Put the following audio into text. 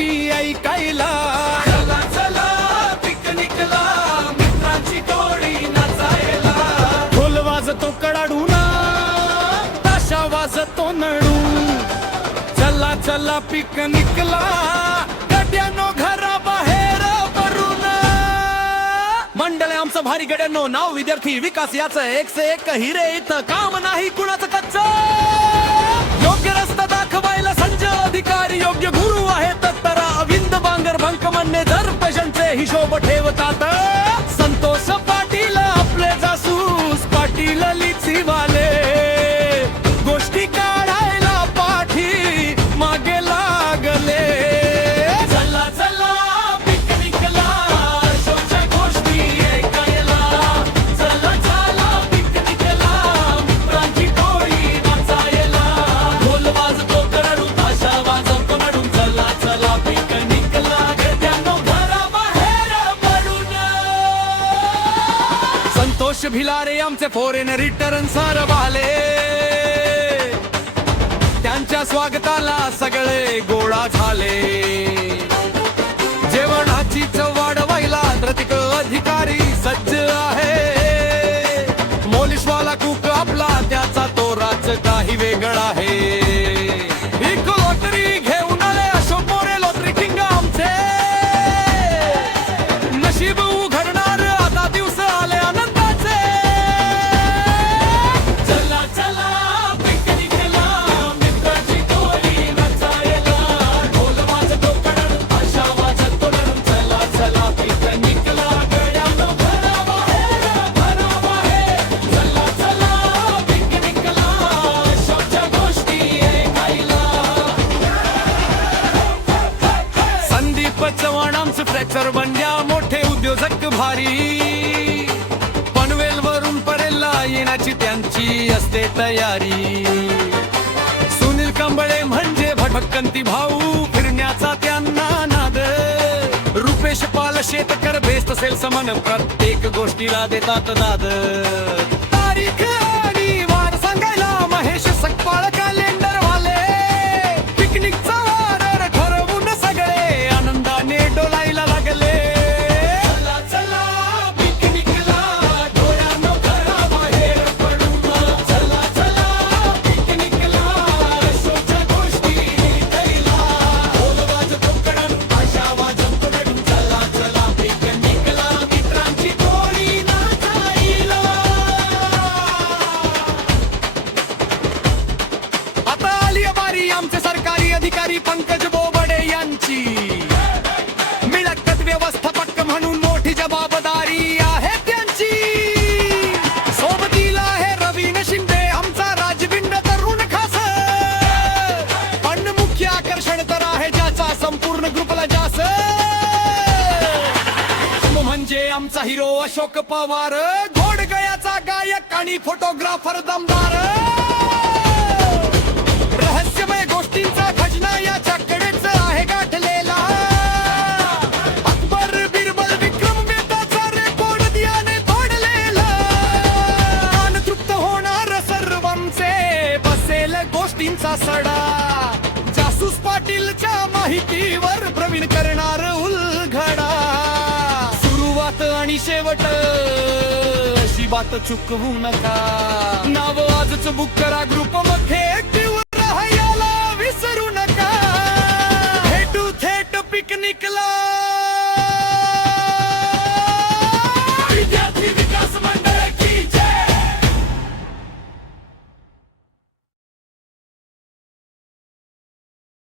गोष्टी ऐकायला. चला चला पिकनिकला, मित्रांची टोळी नाचायला. ढोल वाजतो कडाडूना, ताशा वाजतो नळू. चला चला पिकनिकला, गड्यानो घराबाहेर पडून. मंडळ आमचं भारी गड्यांनो, नाव विद्यार्थी विकास याचं. एक से एक हिरे, इथं काम नाही कुणाचं कच्च. योग्य रस्ता दाखवायला संजय अधिकारी, योग्य गुरु आहेत तरा अविंद बांगर भंक म्हणणे. जर पेशंटचे हिशोब ठेवतात संतोष पाटील आपले जासूस. पाटील लिचीवाले गोष्टी काढायला पाठी मागे लागले. चला चला पिकनिकला, शौच्या गोष्टी ऐकायला. चला चला पिकनिकला, मित्रांची टोळी नाचायला. ढोल वाजतो कडाडू, ताशा वाजतो नडून. चला चला पिकनिकला, गड्यांनो घराबाहेर पडून. संतोष भिलारे आमचे फॉरेन रिटर्न सर वाले, त्यांच्या स्वागताला सगळे गोळा झाले. जेवणाची चव वाढवायला प्रत्येक अधिकारी सज्ज आहे. मोलिशवाला कुक आपला, त्याचा तो राज काही वेगळा आहे. एक लॉटरी घेऊन आले अशोक मोरे, लॉटरी किंग आमचे. नशीब उघडणार आता दिवस आले आनंदाचे. चला चला पिकनिकला, मित्रांची टोळी नाचायला. ढोल वाजतो कडाडून, ताशा वाजतो नडून. चला चला पिकनिकला, गड्यांनो घराबाहेर घराबाहेर. चला चला पिकनिकला, शौच्या गोष्टी ऐकायला. संदीप चव्हाण आमचं फ्रॅक्चर बंड्या, मोठे उद्योजक भारी. पनवेल वरून परेलला येण्याची त्यांची असते तयारी. सुनील कांबळे म्हणजे भटकंती भाऊ, फिरण्याचा त्यांना नाद. रुपेश पाल शेतकर बेस्ट सेल्स मन, प्रत्येक गोष्टीला देतात दाद. तारीख आणि वार सांगायला महेश सकपाळ कॅलेंडर वाले. पिकनिकचा वार ठरवून सगळे आनंदाने डोलायला लागले. चला चला पिकनिकला, डोळ्यांनो घराबाहेर पडून. चला चला पिकनिकला, शौच्या गोष्टी ऐकायला. ढोल वाजतो कडाडून, ताशा वाजतो नडून. चला चला पिकनिकला, मित्रांची टोळी नाचायला. आता आली बारी आमचे सरकारी अधिकारी पंकज बोबडे यांची. मिळकत व्यवस्थापक म्हणून मोठी जबाबदारी आहे त्यांची. सोबतीला आहे रवीन शिंदे आमचा राजबिंड तरुण खास. पण मुख्य आकर्षण तर आहे ज्याचा संपूर्ण ग्रुपला जास. म्हणजे आमचा हिरो अशोक पवार, घोडगयाचा गायक आणि फोटोग्राफर दमदार. रहस्यमय गोष्टींचा खजिना याच्याकडेच आहे गाठलेला. अकबर बिरबल विक्रम वेताचा रेकॉर्ड दियाने तोडलेला. कान तृप्त होणार सर्वांचे, बसेल गोष्टींचा सडा. जासूस पाटीलच्या माहितीवर प्रवीण करणार उलघडा. सुरुवात आणि शेवट अशी बात चुकवू नका. नाव आजच बुक करा ग्रुप मध्ये.